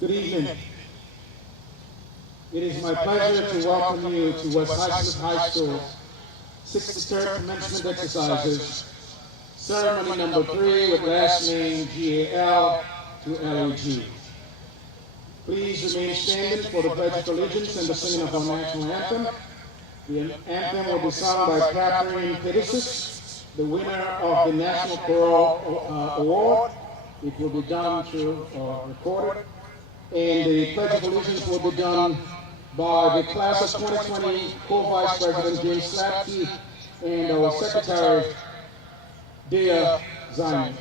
Good evening. It is my pleasure to welcome you to West Highcliffe High School 63rd Commencement Exercises, ceremony number 3 with last name GAL to LAG. Please remain standing for the Pledge of Allegiance and the singing of our national anthem. The anthem will be sung by Catherine Petersis, the winner of the National Choral Award. It will be done through recorded. And the Pledge of Allegiance will be done by the class of 2020 co-vice president James Slapke and our secretary, Dea Zion.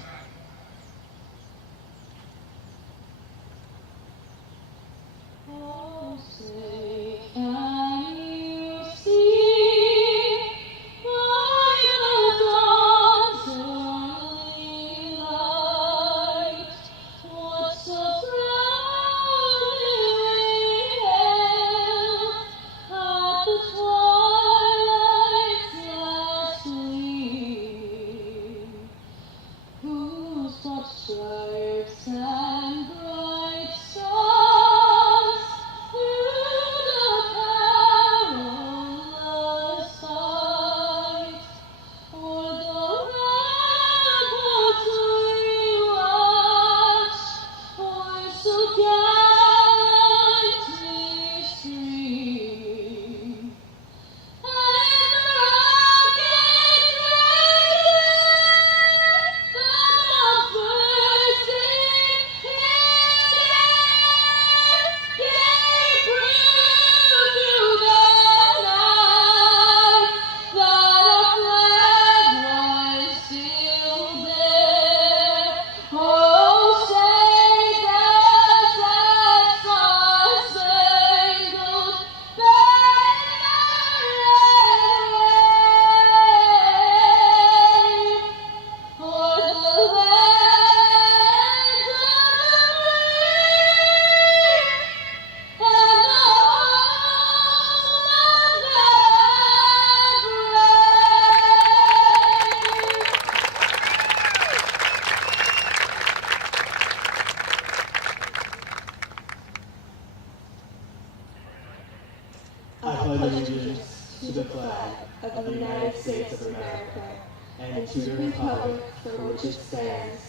and to the republic for which it stands,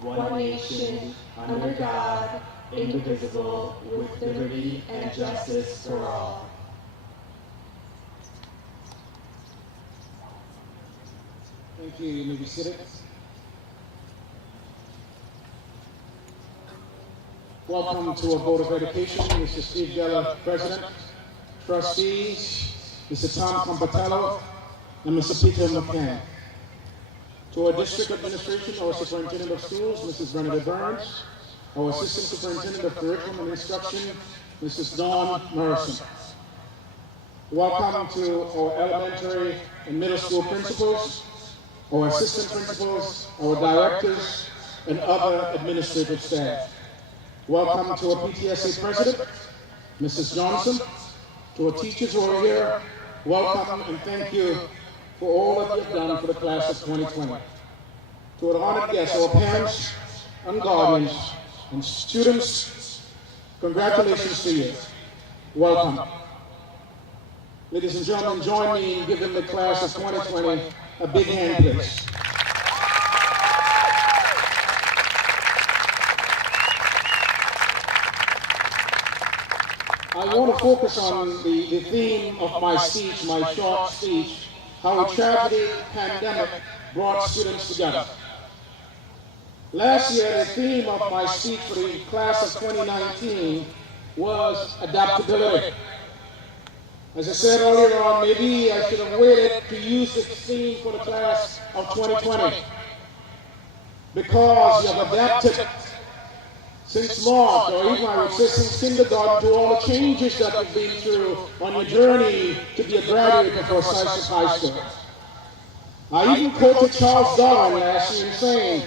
one nation, under God, indivisible, with liberty and justice for all. Thank you. You may be seated. Welcome to our Board of Education, Mr. Steve Geller, President, Trustees, Mr. Tom Compatello, and Mr. Peter McCann. To our District Administration, our Superintendent of Schools, Mrs. Bernadette Burns, our Assistant Superintendent of Curriculum and Instruction, Mrs. Dawn Morrison. Welcome to our elementary and middle school principals, our assistant principals, our directors, and other administrative staff. Welcome to our PTSA President, Mrs. Johnson. To our teachers who are here, welcome and thank you for all that you've done for the class of 2020. To our honored guests, our parents and guardians and students, congratulations to you. Welcome. Ladies and gentlemen, join me in giving the class of 2020 a big hand, please. I want to focus on the theme of my speech, my short speech, how a tragedy pandemic brought students together. Last year, the theme of my speech for the class of 2019 was adaptability. As I said earlier on, maybe I should have waited to use this theme for the class of 2020 because you have adapted since March, or even I would say since kindergarten, to all the changes that you've been through on your journey to be a graduate of Forsyth High School. I even quoted Charles Darwin last year saying,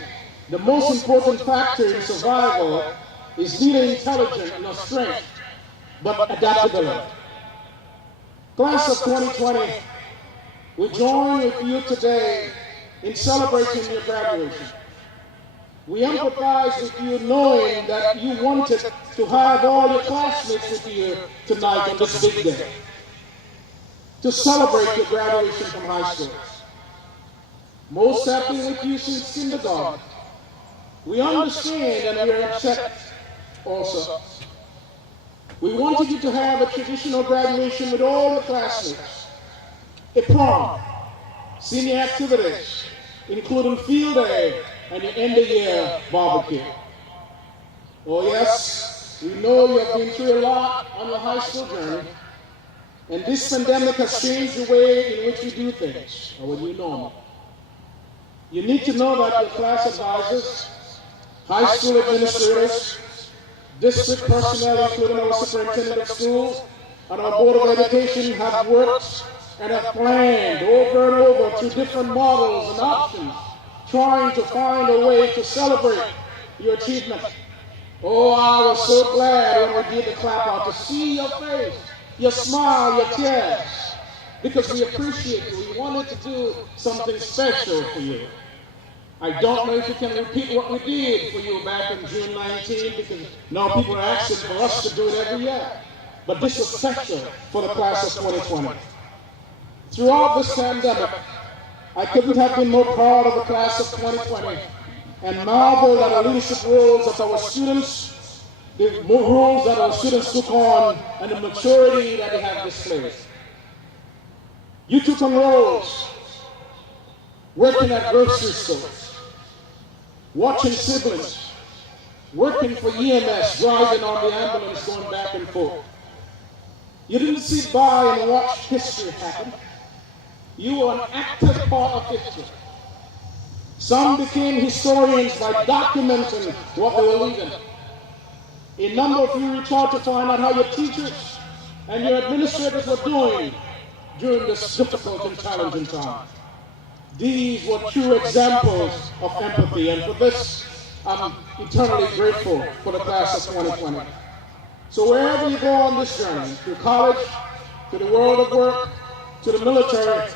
the most important factor in survival is neither intelligence nor strength, but adaptability. Class of 2020, we join with you today in celebrating your graduation. We empathize with you knowing that you wanted to have all your classmates with you tonight on this big day to celebrate your graduation from high school. Most have been with you since kindergarten. We understand and we are upset also. We wanted you to have a traditional graduation with all the classmates, a prom, senior activities, including field day, and the end of year barbecue. Oh yes, we know you have been through a lot on your high school journey, and this pandemic has changed the way in which you do things, or what you know. You need to know that your class advisors, high school administrators, district personnel, including our superintendent of schools, and our Board of Education have worked and have planned over and over through different models and options, trying to find a way to celebrate your achievement. Oh, I was so glad when we did the clap out to see your face, your smile, your tears, because we appreciate you. We wanted to do something special for you. I don't know if you can repeat what we did for you back in June 19, because now people are asking for us to do it every year. But this was special for the class of 2020. Throughout this pandemic, I couldn't have been more proud of the class of 2020 and marveled at the leadership roles that our students, the roles that our students took on, and the maturity that they have displayed. You took on roles working at grocery stores, watching siblings, working for EMS, driving on the ambulance, going back and forth. You didn't sit by and watch history happen. You were an active part of history. Some became historians by documenting what they were leaving. A number of you reached out to find out how your teachers and your administrators were doing during this difficult and challenging time. These were true examples of empathy, and for this, I'm eternally grateful for the class of 2020. So wherever you go on this journey, to college, to the world of work, to the military,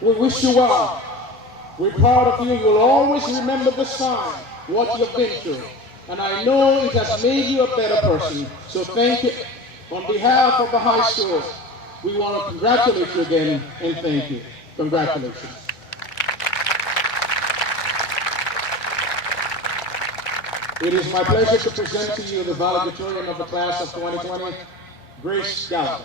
we wish you well. We're proud of you. You'll always remember this time, what you've been through. And I know it has made you a better person. So thank you. On behalf of the high school, we want to congratulate you again and thank you. Congratulations. It is my pleasure to present to you the valedictorian of the class of 2020, Grace Gallagher.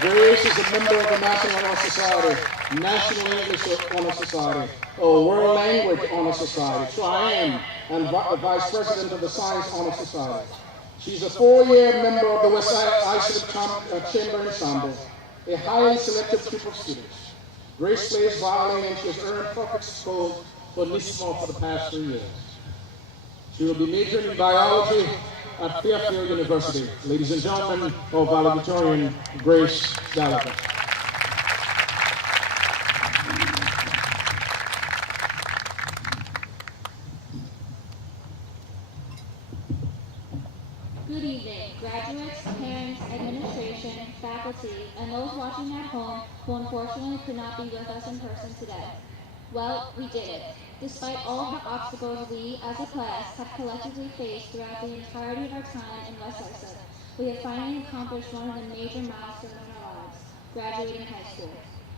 Grace is a member of the National Honor Society, National English Honor Society, World Language Honor Society, Tri-Am, and Vice President of the Science Honor Society. She's a 4-year member of the West Islip Chamber Ensemble, a highly selective group of students. Grace plays violin and she has earned perfect score for NISMO for the past 3 years. She will be majoring in biology at Fairfield University. Ladies and gentlemen, our valedictorian, Grace Gallagher. Good evening, graduates, parents, administration, faculty, and those watching at home who unfortunately could not be with us in person today. Well, we did it. Despite all of the obstacles we, as a class, have collectively faced throughout the entirety of our time in West Islip, we have finally accomplished one of the major milestones in our lives, graduating high school.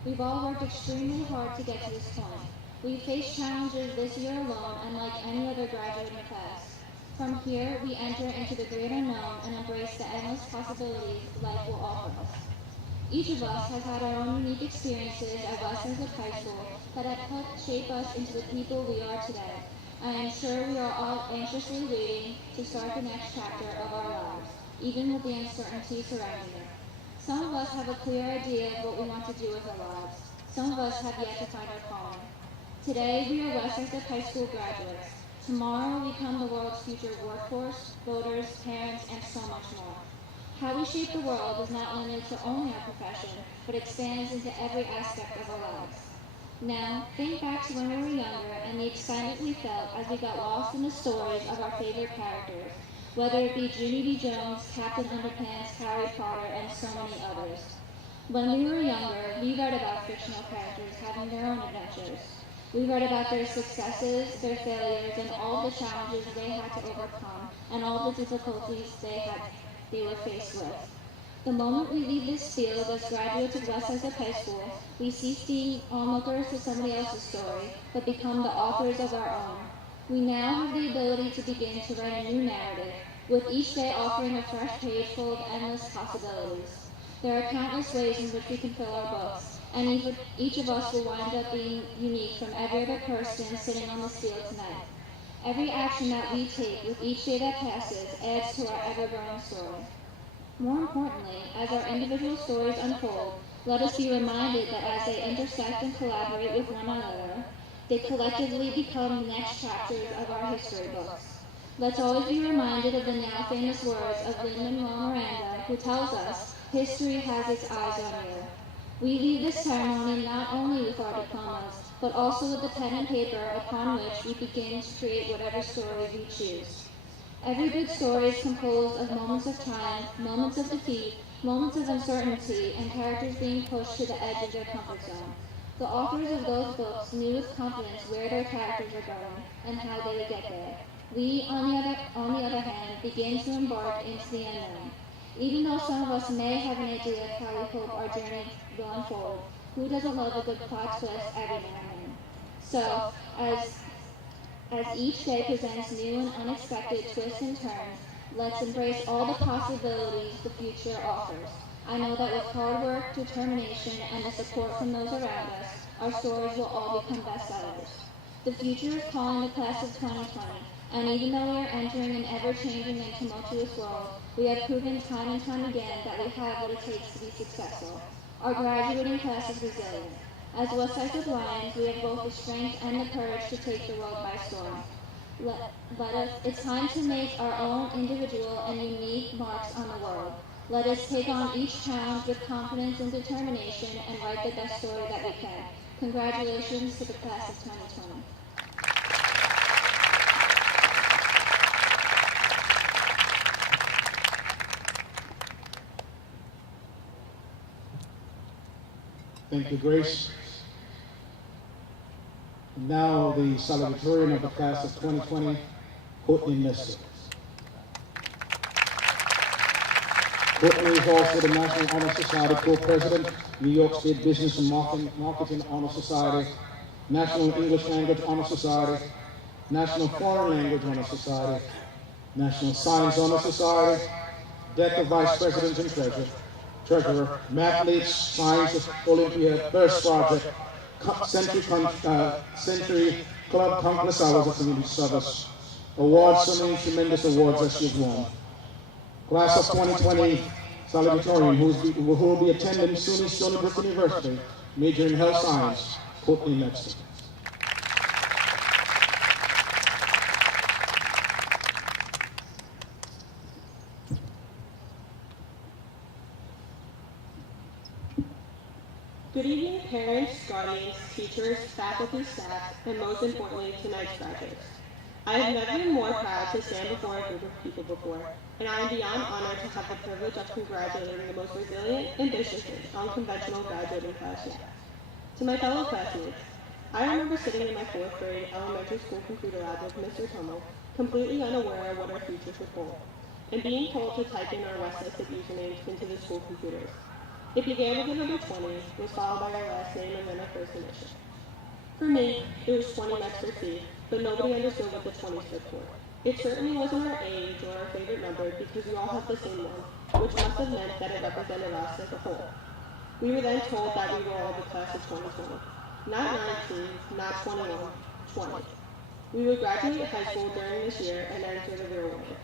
We've all worked extremely hard to get to this point. We've faced challenges this year alone, unlike any other graduating class. From here, we enter into the great unknown and embrace the endless possibilities life will offer us. Each of us has had our own unique experiences at West Islip High School that have helped shape us into the people we are today. I am sure we are all anxiously waiting to start the next chapter of our lives, even with the uncertainty surrounding it. Some of us have a clear idea of what we want to do with our lives. Some of us have yet to find our calling. Today, we are West Islip High School graduates. Tomorrow, we become the world's future workforce, voters, parents, and so much more. How we shape the world is not limited to only our profession, but expands into every aspect of our lives. Now, think back to when we were younger and the excitement we felt as we got lost in the stories of our favorite characters, whether it be Junie B. Jones, Captain Underpants, Harry Potter, and so many others. When we were younger, we read about fictional characters having their own adventures. We read about their successes, their failures, and all the challenges they had to overcome, and all the difficulties they were faced with. The moment we leave this field as graduates of West Islip High School, we cease being onlookers to somebody else's story, but become the authors of our own. We now have the ability to begin to write a new narrative, with each day offering a fresh page full of endless possibilities. There are countless ways in which we can fill our books, and each of us will wind up being unique from every other person sitting on this field tonight. Every action that we take with each day that passes adds to our ever-growing story. More importantly, as our individual stories unfold, let us be reminded that as they intersect and collaborate with one another, they collectively become the next chapters of our history books. Let's always be reminded of the now famous words of Lin-Manuel Miranda, who tells us, "History has its eyes on you." We leave this ceremony not only with our diplomas, but also with the pen and paper upon which we begin to create whatever story we choose. Every good story is composed of moments of triumph, moments of defeat, moments of uncertainty, and characters being pushed to the edge of their comfort zone. The authors of those books knew with confidence where their characters were going and how they would get there. We, on the other hand, begin to embark into the unknown. Even though some of us may have an idea of how we hope our journey will unfold, who doesn't love a good plot twist every now and then? So, as each day presents new and unexpected twists and turns, let's embrace all the possibilities the future offers. I know that with hard work, determination, and the support from those around us, our stories will all become bestsellers. The future is calling the class of 2020, and even though we are entering an ever-changing and tumultuous world, we have proven time and time again that we have what it takes to be successful. Our graduating class is resilient. As West Islip Lions, we have both the strength and the courage to take the world by storm. It's time to make our own individual and unique marks on the world. Let us take on each challenge with confidence and determination and write the best story that we can. Congratulations to the class of 2020. Thank you, Grace. Now the salutatorian of the class of 2020, Courtney Nestor. Courtney is also the National Honor Society co-president, New York State Business and Marketing Honor Society, National English Language Honor Society, National Foreign Language Honor Society, National Science Honor Society, DECA Vice President and Treasurer, Mathletes, Science Olympiad, First Project, Century Club, countless hours of community service. Awards, so many tremendous awards that she's won. Class of 2020 salutatorian who will be attending SUNY Stony Brook University, major in health science, Courtney Metzger. Good evening, parents, guardians, teachers, faculty, staff, and most importantly, tonight's graduates. I have never been more proud to stand before a group of people before, and I am beyond honored to have the privilege of congratulating the most resilient, ambitious, and unconventional graduating class yet. To my fellow classmates, I remember sitting in my 4th grade elementary school computer lab with Mr. Tummel, completely unaware of what our futures would hold, and being told to type in our West-listed usernames into the school computers. It began with the number 20, was followed by our last name and then our first initial. For me, it was 20 next to C, but nobody understood what the 20 stood for. It certainly wasn't our age or our favorite number because we all have the same one, which must have meant that it represented us as a whole. We were then told that we were all the class of 2020. Not 19, not 21, 20. We would graduate high school during this year and enter the real world.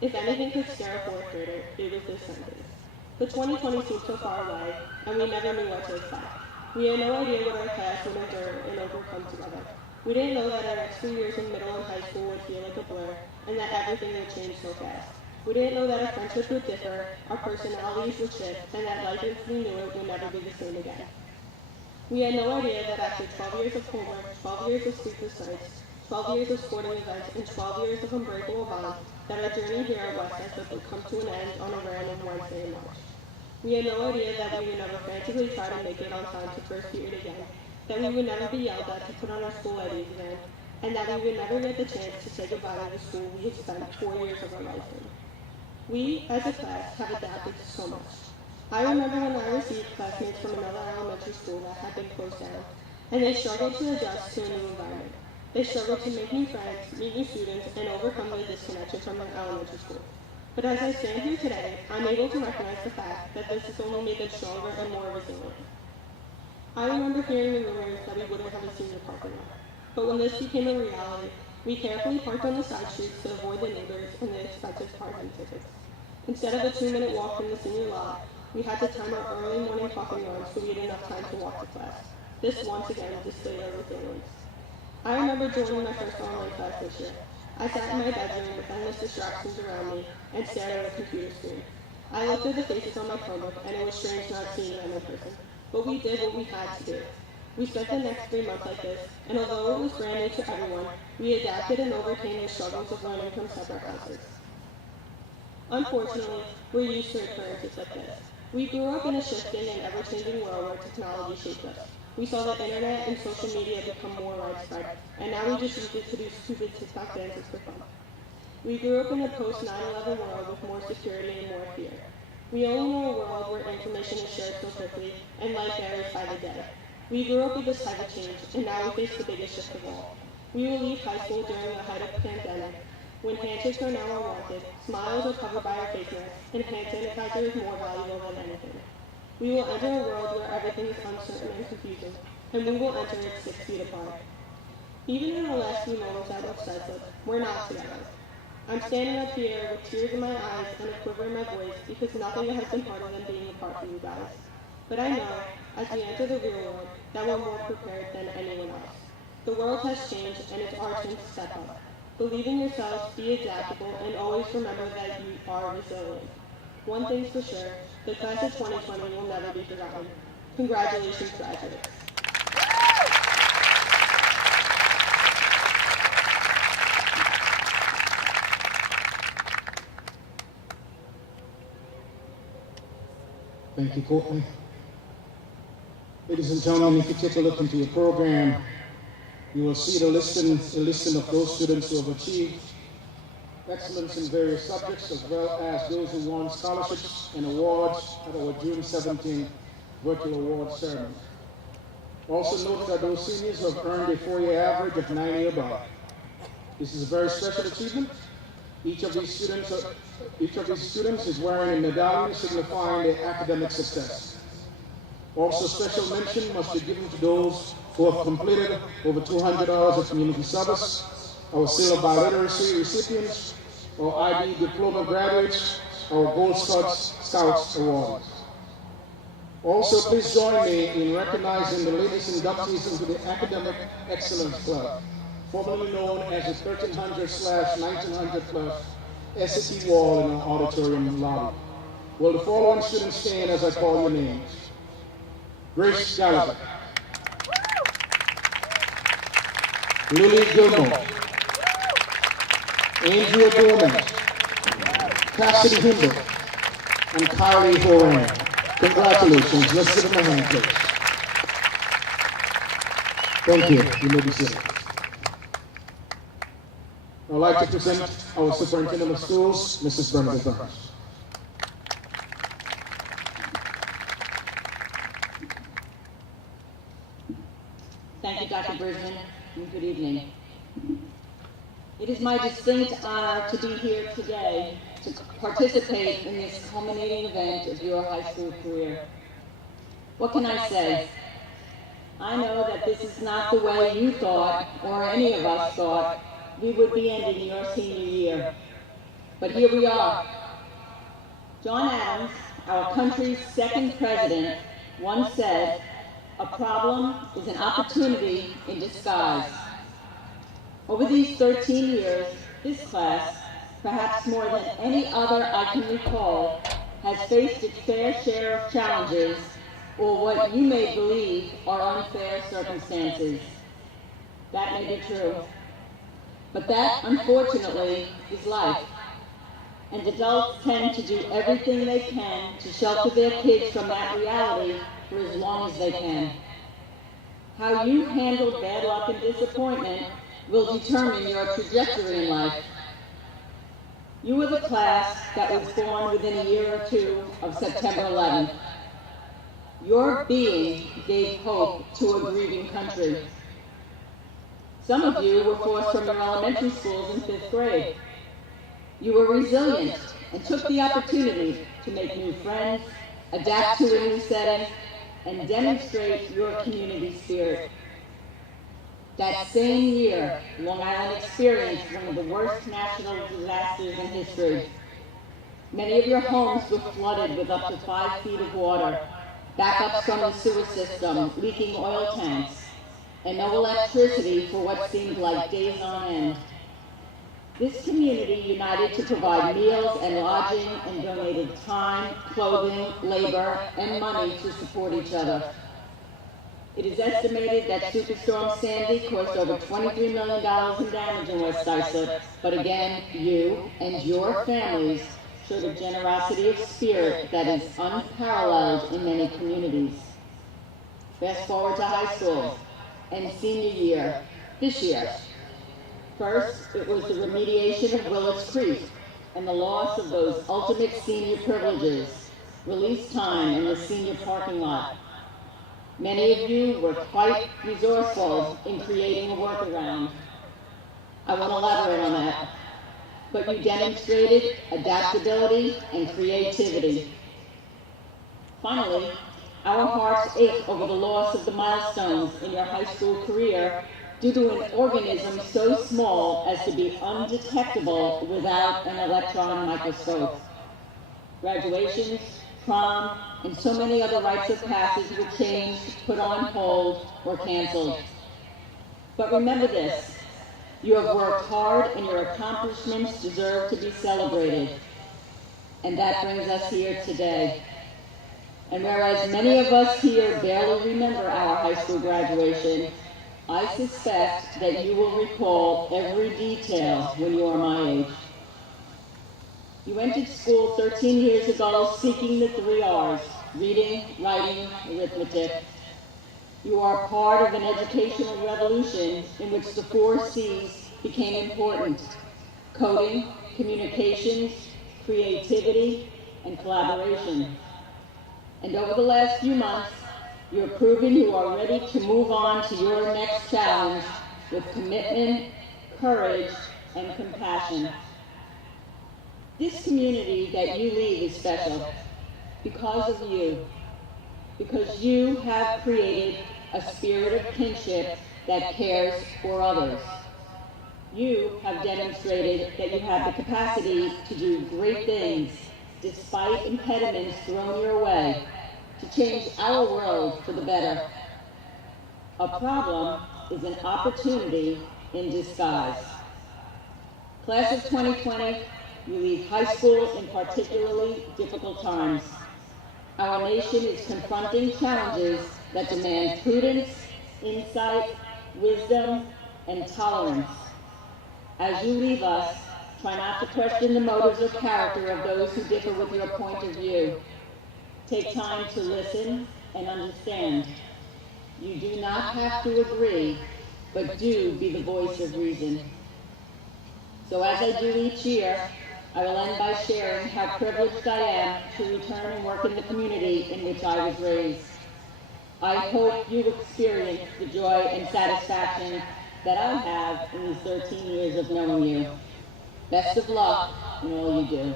If anything could scare a 4th grader, it was this sentence. The 2020 seemed so far away, and we never knew what to expect. We had no idea what our class would endure and overcome together. We didn't know that our next 2 years in middle and high school would feel like a blur, and that everything would change so fast. We didn't know that our friendships would differ, our personalities would shift, and that life as we knew it would never be the same again. We had no idea that after 12 years of homework, 12 years of sleepless nights, 12 years of sporting events, and 12 years of unbreakable bonds, that our journey here at West would come to an end on a random Wednesday in March. We had no idea that we would never frantically try to make it on time to first period again, that we would never be yelled at to put on our school IDs again, and that we would never get the chance to say goodbye to the school we had spent 4 years of our life in. We, as a class, have adapted to so much. I remember when I received classmates from another elementary school that had been closed down, and they struggled to adjust to a new environment. They struggled to make new friends, meet new students, and overcome the disconnection from their elementary school. But as I stand here today, I'm able to recognize the fact that this has only made them stronger and more resilient. I remember hearing the rumors that we wouldn't have a senior parking lot. But when this became a reality, we carefully parked on the side streets to avoid the neighbors and the expensive parking tickets. Instead of a 2-minute walk from the senior lot, we had to time our early morning coffee runs so we had enough time to walk to class. This once again displayed our resilience. I remember joining my first online class this year. I sat in my bedroom with endless distractions around me and stared at a computer screen. I looked at the faces on my Chromebook, and it was strange not seeing them in person. But we did what we had to do. We spent the next 3 months like this, and although it was brand new to everyone, we adapted and overcame the struggles of learning from separate houses. Unfortunately, we're used to occurrences like this. We grew up in a shifting and ever-changing world where technology shaped us. We saw the internet and social media become more widespread, and now we just use it to do stupid TikTok dances for fun. We grew up in a post-9/11 world with more security and more fear. We only know a world where information is shared so quickly and life varies by the day. We grew up with this type of change, and now we face the biggest shift of all. We will leave high school during the height of the pandemic, when handshakes are now unwanted, smiles are covered by our face masks, and hand sanitizer is more valuable than anything. We will enter a world where everything is uncertain and confusing, and we will enter it 6 feet apart. Even in the last few moments I looked senseless, we're not together. I'm standing up here with tears in my eyes and a quiver in my voice because nothing has been harder than being apart from you guys. But I know, as we enter the real world, that we're more prepared than anyone else. The world has changed, and it's our turn to step up. Believe in yourselves, be adaptable, and always remember that you are resilient. One thing's for sure, the class of 2020 will never be forgotten. Congratulations, graduates. Thank you, Courtney. Ladies and gentlemen, if you take a look into your program, you will see the listing of those students who have achieved excellence in various subjects, as well as those who won scholarships and awards at our June 17 virtual award ceremony. Also note that those seniors who have earned a 4-year average of 90 or above. This is a very special achievement. Each of these students is wearing a medallion signifying their academic success. Also, special mention must be given to those who have completed over 200 hours of community service, our Silver Biliteracy recipients, our IB diploma graduates, our Gold Scouts awards. Also, please join me in recognizing the latest inductees into the Academic Excellence Club, formerly known as the 1300/1900 Club SAT wall in our auditorium lobby. Will the following students stand as I call your names? Grace Gallagher, Lily Gilmore, Andrea Gomez, Cassidy Hinder, and Kylie Horan. Congratulations. Let's give them a hand, please. Thank you. You may be seated. I'd like to present our Superintendent of Schools, Mrs. Bernadette Burns. Thank you, Dr. Bridgman, and good evening. It is my distinct honor to be here today to participate in this culminating event of your high school career. What can I say? I know that this is not the way you thought, or any of us thought, we would be ending your senior year. But here we are. John Adams, our country's second president, once said, "A problem is an opportunity in disguise." Over these 13 years, this class, perhaps more than any other I can recall, has faced its fair share of challenges, or what you may believe are unfair circumstances. That may be true. But that, unfortunately, is life. And adults tend to do everything they can to shelter their kids from that reality for as long as they can. How you handle bad luck and disappointment will determine your trajectory in life. You were the class that was born within a year or two of September 11th. Your being gave hope to a grieving country. Some of you were forced from your elementary schools in 5th grade. You were resilient and took the opportunity to make new friends, adapt to a new setting, and demonstrate your community spirit. That same year, Long Island experienced one of the worst national disasters in history. Many of your homes were flooded with up to 5 feet of water, backups from the sewer system, leaking oil tanks, and no electricity for what seemed like days on end. This community united to provide meals and lodging and donated time, clothing, labor, and money to support each other. It is estimated that Superstorm Sandy caused over $23 million in damage in West Islip, but again, you and your families showed a generosity of spirit that is unparalleled in many communities. Fast forward to high school and senior year, this year. First, it was the remediation of Willits Creek and the loss of those ultimate senior privileges, release time in the senior parking lot. Many of you were quite resourceful in creating a workaround. I won't elaborate on that, but you demonstrated adaptability and creativity. Finally, our hearts ache over the loss of the milestones in your high school career due to an organism so small as to be undetectable without an electron microscope. Graduations, prom, and so many other rites of passage were changed, put on hold, or canceled. But remember this, you have worked hard and your accomplishments deserve to be celebrated. And that brings us here today. And whereas many of us here barely remember our high school graduation, I suspect that you will recall every detail when you are my age. You entered school 13 years ago seeking the 3 R's, reading, writing, arithmetic. You are part of an educational revolution in which the 4 C's became important: coding, communications, creativity, and collaboration. And over the last few months, you have proven you are ready to move on to your next challenge with commitment, courage, and compassion. This community that you lead is special because of you, because you have created a spirit of kinship that cares for others. You have demonstrated that you have the capacity to do great things despite impediments thrown your way, to change our world for the better. A problem is an opportunity in disguise. Class of 2020, you leave high school in particularly difficult times. Our nation is confronting challenges that demand prudence, insight, wisdom, and tolerance. As you leave us, try not to question the motives or character of those who differ with your point of view. Take time to listen and understand. You do not have to agree, but do be the voice of reason. So as I do each year, I will end by sharing how privileged I am to return and work in the community in which I was raised. I hope you experience the joy and satisfaction that I have in these 13 years of knowing you. Best of luck in all you do.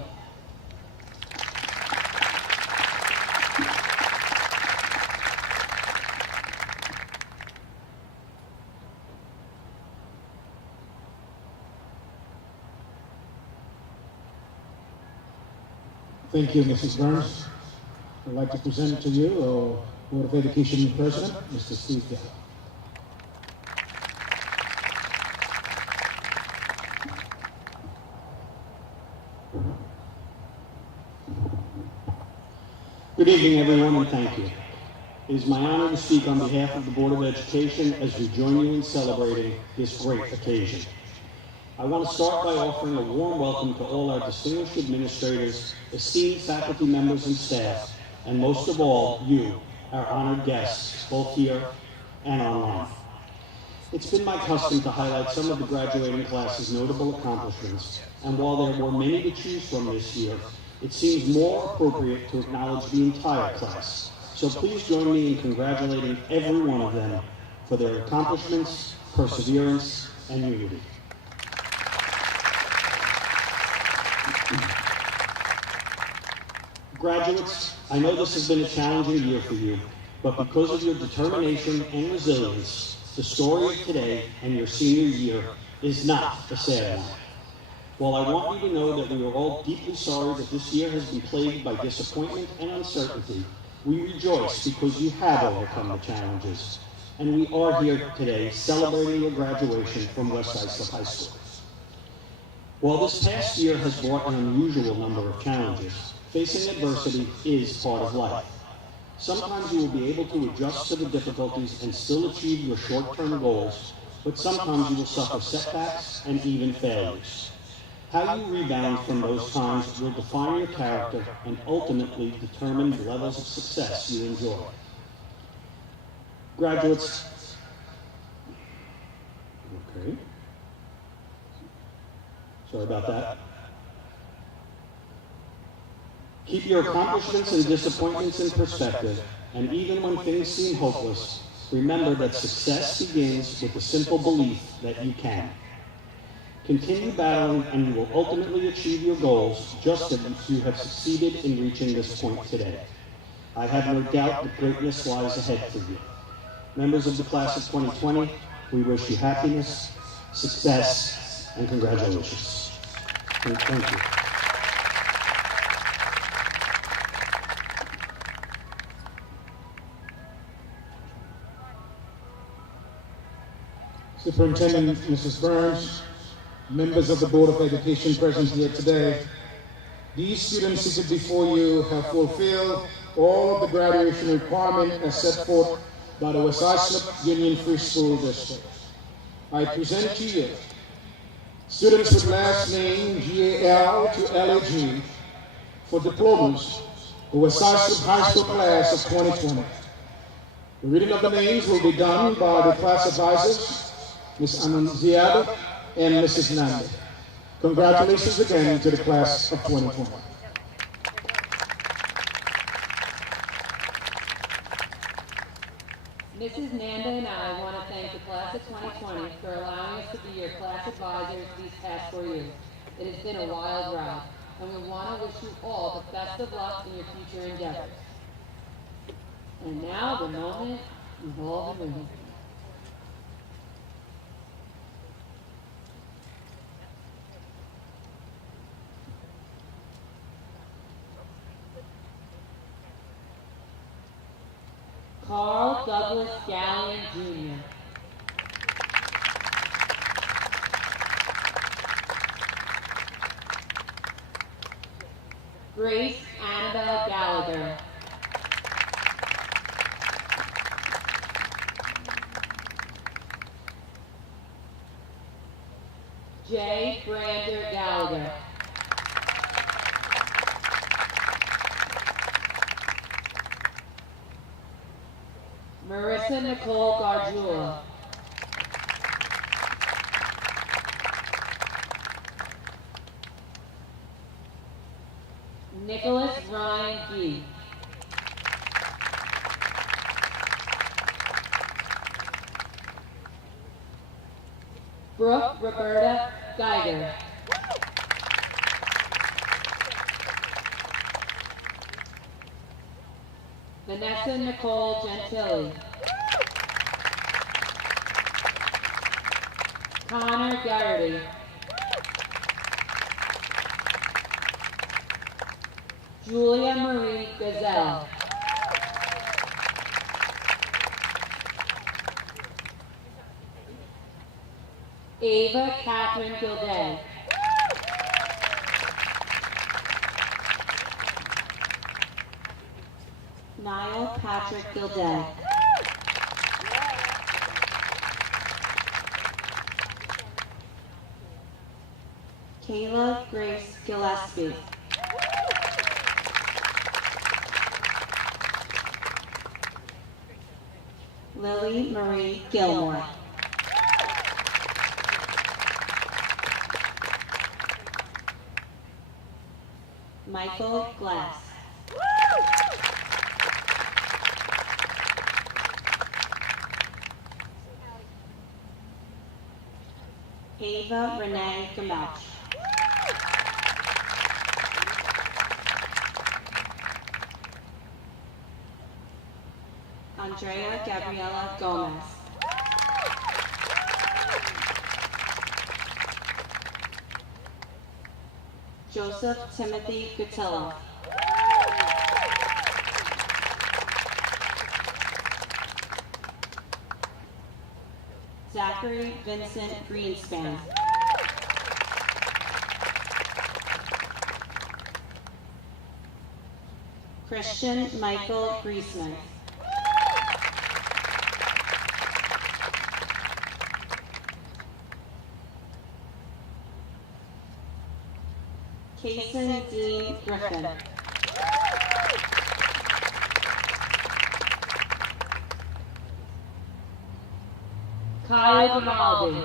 Thank you, Mrs. Burns. I'd like to present to you our Board of Education President, Mr. Steve Gall. Good evening, everyone, and thank you. It is my honor to speak on behalf of the Board of Education as we join you in celebrating this great occasion. I want to start by offering a warm welcome to all our distinguished administrators, esteemed faculty members and staff, and most of all, you, our honored guests, both here and online. It's been my custom to highlight some of the graduating class's notable accomplishments, and while there were many to choose from this year, it seems more appropriate to acknowledge the entire class. So please join me in congratulating every one of them for their accomplishments, perseverance, and unity. Graduates, I know this has been a challenging year for you, but because of your determination and resilience, the story of today and your senior year is not a sad one. While I want you to know that we are all deeply sorry that this year has been plagued by disappointment and uncertainty, we rejoice because you have overcome the challenges, and we are here today celebrating your graduation from West Islip High School. While this past year has brought an unusual number of challenges, facing adversity is part of life. Sometimes you will be able to adjust to the difficulties and still achieve your short-term goals, but sometimes you will suffer setbacks and even failures. How you rebound from those times will define your character and ultimately determine the levels of success you enjoy. Graduates, okay. Sorry about that. Keep your accomplishments and disappointments in perspective, and even when things seem hopeless, remember that success begins with the simple belief that you can. Continue battling and you will ultimately achieve your goals just as you have succeeded in reaching this point today. I have no doubt that greatness lies ahead for you. Members of the class of 2020, we wish you happiness, success, and congratulations. Thank you. Superintendent Mrs. Burns, members of the Board of Education present here today, these students seated before you have fulfilled all of the graduation requirements as set forth by the West Islip Union Free School District. I present to you students with last name GAL to LAG for diplomas, the West Islip High School class of 2020. The reading of the names will be done by the class advisors, Ms. Ananziada and Mrs. Nanda. Congratulations again to the class of 2020. Mrs. Nanda and I want to thank the class of 2020 for allowing us to be your class advisors these past 4 years. It has been a wild ride, and we want to wish you all the best of luck in your future endeavors. And now the moment you've all been waiting for. Carl Douglas Gallion, Jr. Grace Annabelle Gallagher. Jay Brander Gallagher. Marissa Nicole Gargiula. Nicholas Ryan Gee. Brooke Roberta Geiger. Vanessa Nicole Gentili. Connor Garrity. Julia Marie Gazelle. Ava Catherine Gilday. Niall Patrick Gilday. Kayla Grace Gillespie. Lily Marie Gilmore. Michael Glass. Ava Renee Gamouch. Andrea Gabriela Gomez. Joseph Timothy Gutilla. Zachary Vincent Greenspan. Christian Michael Griesman. Kason Dean Griffin. Kyle Grimaldi.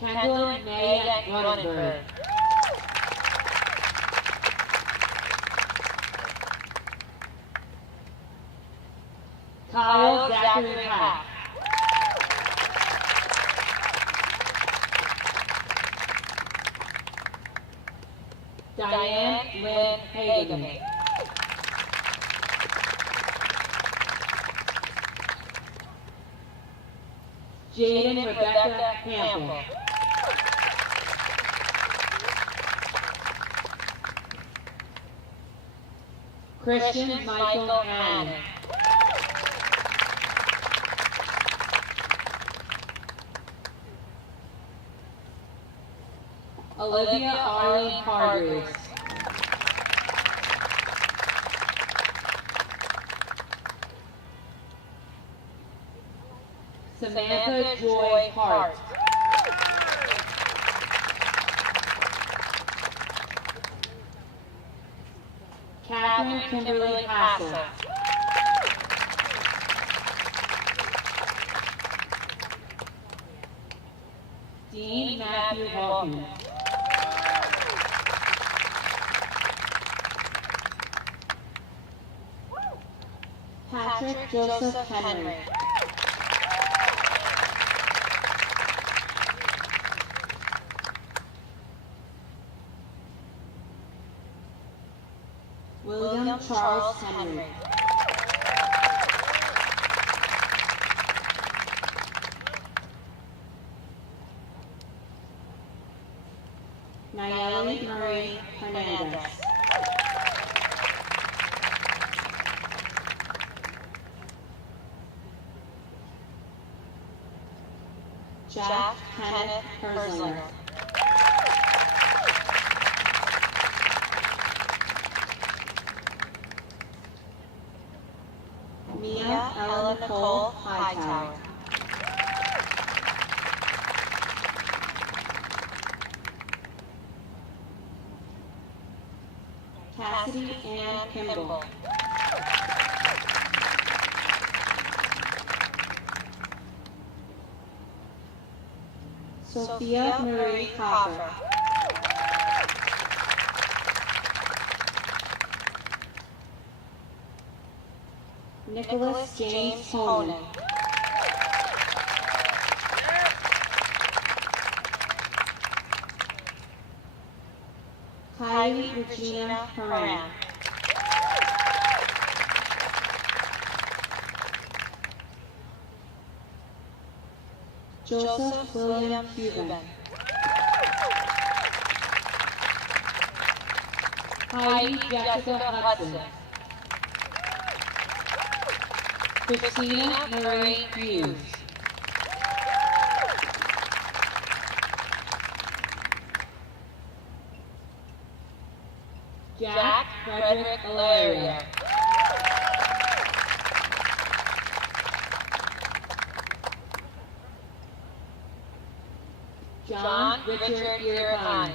Kendall Mayette Runenberg. Kyle Zachary Hack. Diane Lynn Hagan. Jaden Rebecca Campbell. Christian Michael Hannon. Olivia Arlene Hargreaves. Samantha Joy Hart. Catherine Kimberly Hassel. Dean Matthew Hawkins. Patrick Joseph Henry. William Charles Henry. Nayeli Marie Hernandez. Jack Kenneth Herzlinger. Mia Ella Nicole Hightower. Cassidy Ann Kimball. Sophia Marie Coffer. Nicholas James Honan. Kylie Regina Horan. Joseph William Cuban. Heidi Jessica Hudson. Christina Marie Hughes. Jack Frederick Alaria. John Richard Irvine.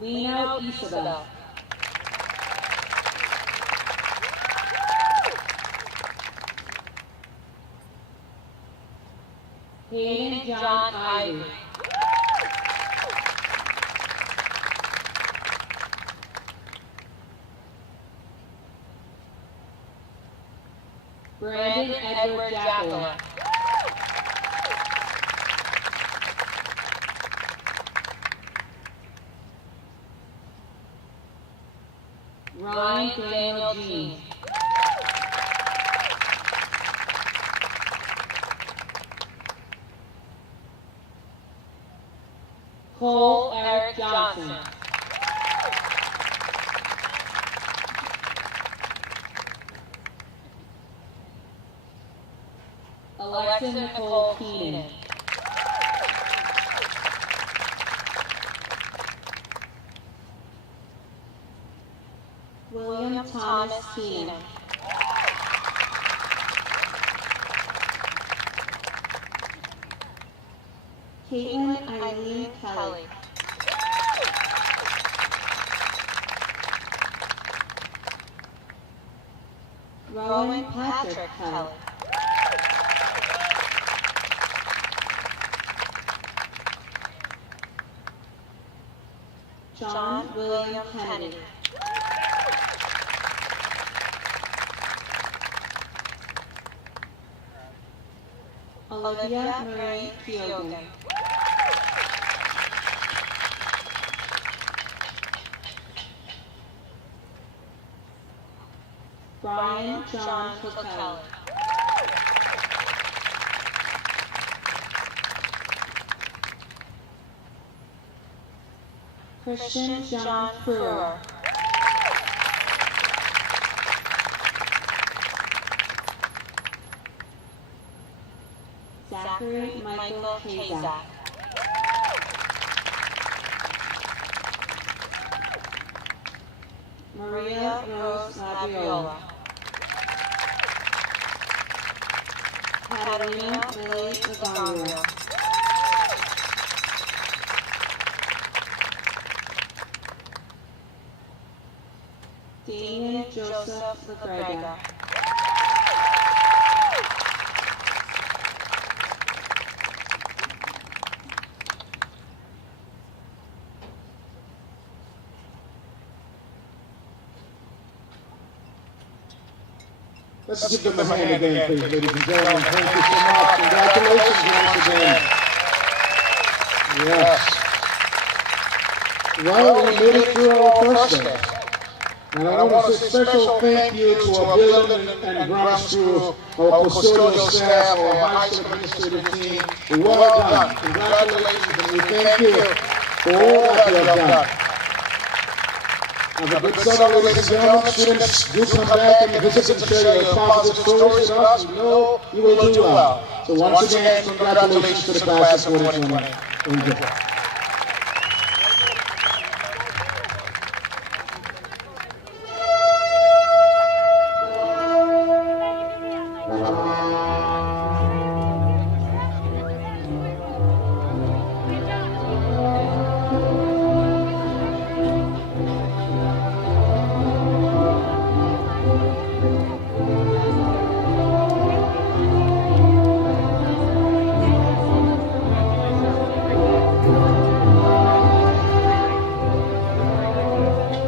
Lino Isabel. Hayden John Ivey. Brandon Edward Jacqueline. Ryan Daniel Jean. Cole Eric Johnson. Alexa Nicole Keenan. William Thomas Keenan. Caitlin Eileen Kelly. Rowan Patrick Kelly. John William Kennedy. Olivia Marie Keogan. Brian John Coquel. Christian John Brewer. Zachary Michael Kazak. Maria Rose Labriola. Catalina Lily Ligonrio. Damien Joseph LaGrega. Let's give them a hand again, please, ladies and gentlemen. Thank you so much. Congratulations once again. Yes. Well, we made it through our first day. And I want to say a special thank you to our building and grounds crew, our custodial staff, our high school administrative team. Well done. Congratulations, and we thank you for all that you have done. Have a good summer, ladies and gentlemen. Students, do come back and visit and share your positive stories with us. We know you will do well. So once again, congratulations to the class of 2020. Enjoy.